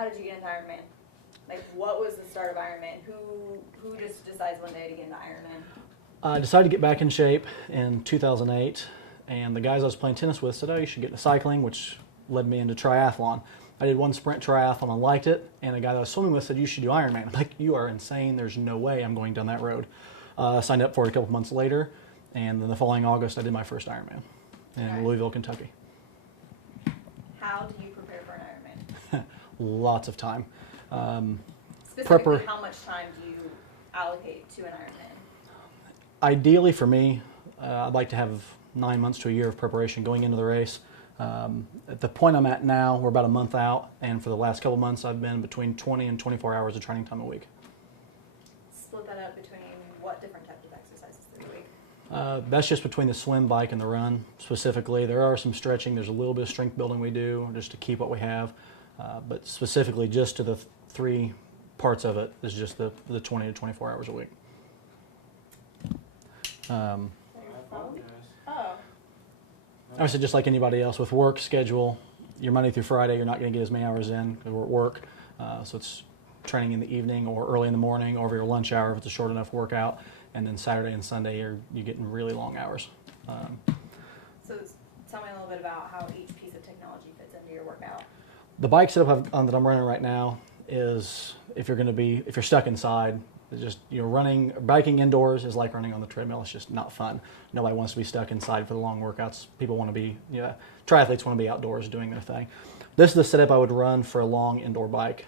how did you get into Ironman? Like, what was the start of Ironman? Who just decides one day to get into Ironman? I decided to get back in shape in 2008, and the guys I was playing tennis with said, oh, you should get into cycling, which led me into triathlon. I did one sprint triathlon, I liked it, and a guy that I was swimming with said, you should do Ironman. I'm like, you are insane, there's no way I'm going down that road. I signed up for it a couple months later, and then the following August I did my first Ironman in Louisville, Kentucky. How do you prepare for an Ironman? Lots of time. Specifically, how much time do you allocate to an Ironman? Ideally for me, I'd like to have 9 months to a year of preparation going into the race. At the point I'm at now, we're about a month out, and for the last couple months I've been between 20 and 24 hours of training time a week. Split that up between what different types of exercises through the week? That's just between the swim, bike, and the run specifically. There are some stretching, there's a little bit of strength building we do just to keep what we have, but specifically just to the three parts of it is just the 20 to 24 hours a week. Obviously, just like anybody else with work schedule, your Monday through Friday, you're not going to get as many hours in because we're at work. So it's training in the evening or early in the morning or over your lunch hour if it's a short enough workout. And then Saturday and Sunday, you're getting really long hours. So tell me a little bit about how each piece of technology fits into your workout. The bike setup that I'm running right now is if you're stuck inside, it's just, biking indoors is like running on the treadmill. It's just not fun. Nobody wants to be stuck inside for the long workouts. People want to be, triathletes want to be outdoors doing their thing. This is the setup I would run for a long indoor bike.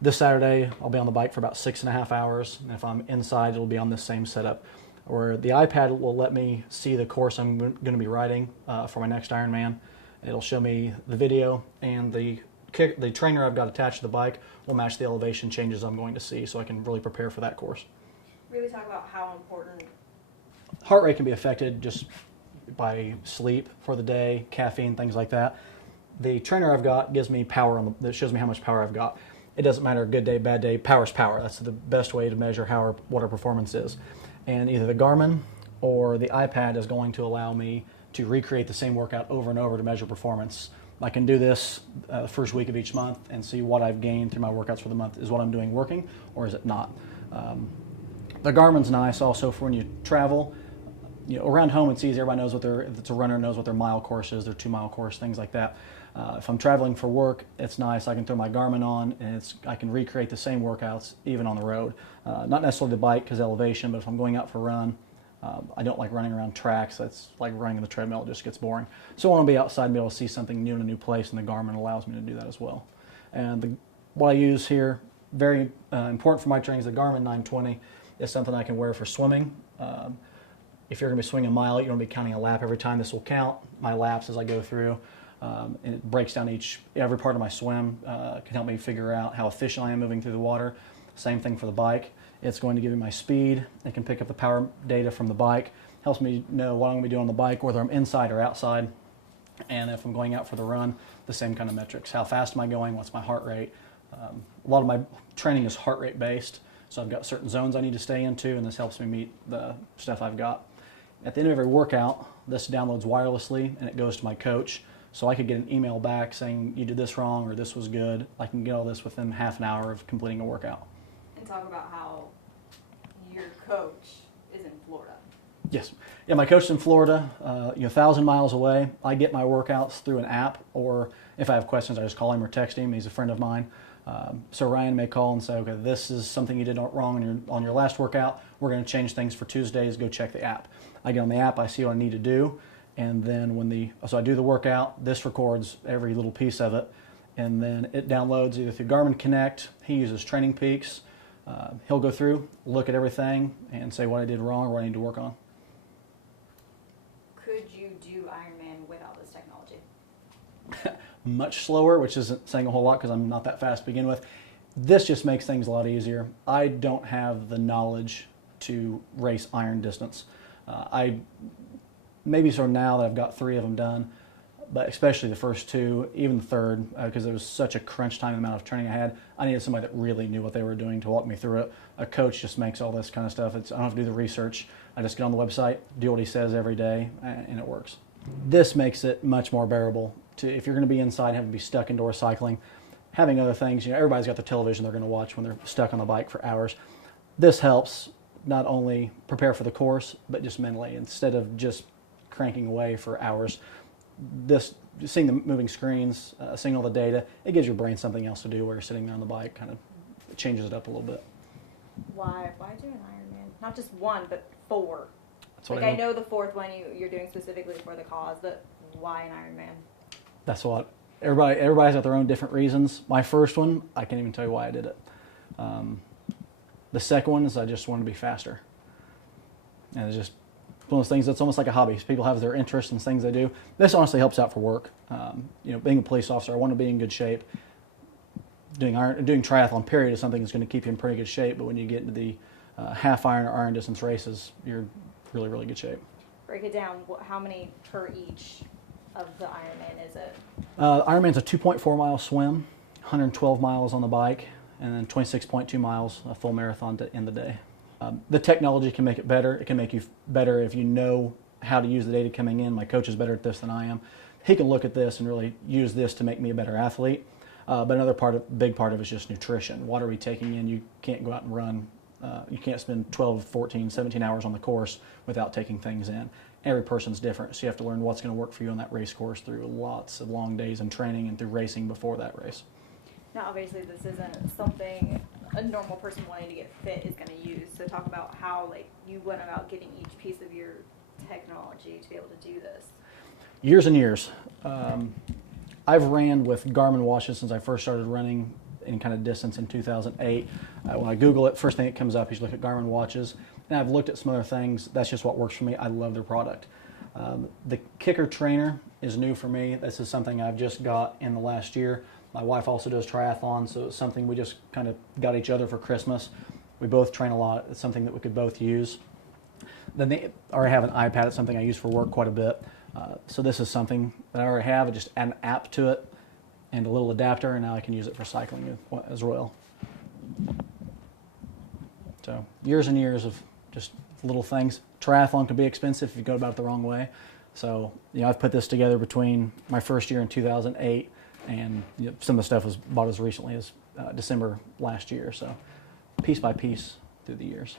This Saturday, I'll be on the bike for about 6.5 hours. And if I'm inside, it'll be on this same setup. Where the iPad will let me see the course I'm going to be riding for my next Ironman. It'll show me the video, and the trainer I've got attached to the bike will match the elevation changes I'm going to see, so I can really prepare for that course. Really talk about how important heart rate can be affected just by sleep for the day, caffeine, things like that. The trainer I've got gives me power that shows me how much power I've got. It doesn't matter, good day, bad day, power's power. That's the best way to measure what our performance is. And either the Garmin or the iPad is going to allow me to recreate the same workout over and over to measure performance. I can do this first week of each month and see what I've gained through my workouts for the month. Is what I'm doing working, or is it not? The Garmin's nice also for when you travel. Around home it's easy. Everybody knows if it's a runner, knows what their mile course is, their 2-mile course, things like that. If I'm traveling for work, it's nice. I can throw my Garmin on and I can recreate the same workouts even on the road. Not necessarily the bike because elevation, but if I'm going out for a run, I don't like running around tracks. That's like running on the treadmill. It just gets boring. So I want to be outside and be able to see something new in a new place, and the Garmin allows me to do that as well. And what I use here, very important for my training, is the Garmin 920. It's something I can wear for swimming. If you're going to be swimming a mile, you're going to be counting a lap every time. This will count my laps as I go through. And it breaks down every part of my swim, can help me figure out how efficient I am moving through the water. Same thing for the bike. It's going to give me my speed. It can pick up the power data from the bike. Helps me know what I'm going to be doing on the bike, whether I'm inside or outside. And if I'm going out for the run, the same kind of metrics. How fast am I going? What's my heart rate? A lot of my training is heart rate based. So I've got certain zones I need to stay into, and this helps me meet the stuff I've got. At the end of every workout, this downloads wirelessly, and it goes to my coach. So I could get an email back saying, you did this wrong, or this was good. I can get all this within half an hour of completing a workout. And talk about how your coach is in Florida. Yes. Yeah, my coach is in Florida, 1,000 miles away. I get my workouts through an app, or if I have questions, I just call him or text him. He's a friend of mine. So Ryan may call and say, okay, this is something you did wrong on your last workout. We're going to change things for Tuesdays. Go check the app. I get on the app. I see what I need to do. And then so I do the workout. This records every little piece of it. And then it downloads either through Garmin Connect. He uses Training Peaks. He'll go through, look at everything, and say what I did wrong or what I need to work on. Could you do Ironman without this technology? Much slower, which isn't saying a whole lot because I'm not that fast to begin with. This just makes things a lot easier. I don't have the knowledge to race iron distance. Maybe so now that I've got 3 of them done, but especially the first 2, even the third, because it was such a crunch time amount of training I had. I needed somebody that really knew what they were doing to walk me through it. A coach just makes all this kind of stuff. I don't have to do the research. I just get on the website, do what he says every day, and it works. This makes it much more bearable. If you're going to be inside, have to be stuck indoor cycling, having other things. Everybody's got their television they're going to watch when they're stuck on the bike for hours. This helps not only prepare for the course, but just mentally. Instead of just cranking away for hours, seeing the moving screens, seeing all the data, it gives your brain something else to do while you're sitting there on the bike. Kind of changes it up a little bit. Why do an Ironman? Not just one, but 4. That's what I know the 4th one you're doing specifically for the cause, but why an Ironman? That's what everybody's got their own different reasons. My first one, I can't even tell you why I did it. The second one is I just wanted to be faster, and it's just one of those things that's almost like a hobby. People have their interests and things they do. This honestly helps out for work. Being a police officer, I want to be in good shape. Doing triathlon period is something that's going to keep you in pretty good shape, but when you get into the half iron or iron distance races, you're really, really good shape. Break it down. How many per each of the Ironman is it? Ironman's a 2.4 mile swim, 112 miles on the bike, and then 26.2 miles, a full marathon to end the day. The technology can make it better. It can make you better if you know how to use the data coming in. My coach is better at this than I am. He can look at this and really use this to make me a better athlete. But another big part of it is just nutrition. What are we taking in? You can't go out and run. You can't spend 12, 14, 17 hours on the course without taking things in. Every person's different, so you have to learn what's going to work for you on that race course through lots of long days and training and through racing before that race. Now, obviously, this isn't something a normal person wanting to get fit is going to use. So talk about how you went about getting each piece of your technology to be able to do this. Years and years. I've ran with Garmin watches since I first started running any kind of distance in 2008. When I Google it, first thing that comes up is you look at Garmin watches. And I've looked at some other things. That's just what works for me. I love their product. The Kicker Trainer is new for me. This is something I've just got in the last year. My wife also does triathlon, so it's something we just kind of got each other for Christmas. We both train a lot. It's something that we could both use. Then I already have an iPad. It's something I use for work quite a bit. So this is something that I already have. I just add an app to it and a little adapter, and now I can use it for cycling as well. So years and years of just little things. Triathlon can be expensive if you go about it the wrong way. So I've put this together between my first year in 2008 and some of the stuff was bought as recently as December last year. So piece by piece through the years.